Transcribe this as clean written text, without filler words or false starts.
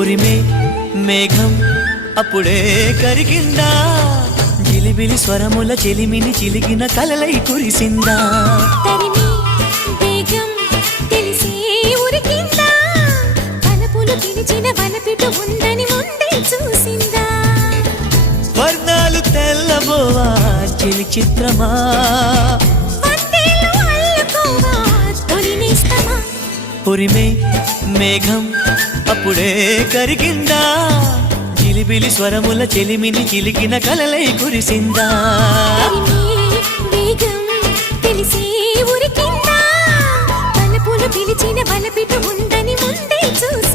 ఉరిమే మేఘం అప్పుడే కరిగిందా, జిలిబిలి స్వరముల చెలిమిని చిలికిన కలలై కురిసిందా. తరిమి వేగం తెలిసే ఉరికిందా, వలపులు పిలిచిన వలపిటు ఉందని ముందే చూసిందా. వర్ణాలు తెల్లబోవా చిలి చిత్రమా, వందేలు అల్లుకోవా తొలి నేస్తమా. ఉరిమే మేఘం అప్పుడే కరిగిందా, జిలిబిలి స్వరముల చెలిమిని చిలికిన కలలై కురిసిందా. తరిమి వేగం తెలిసే ఉరికిందా, వలపులు పిలిచిన వలపిటు ఉందని ముందే చూసిందా.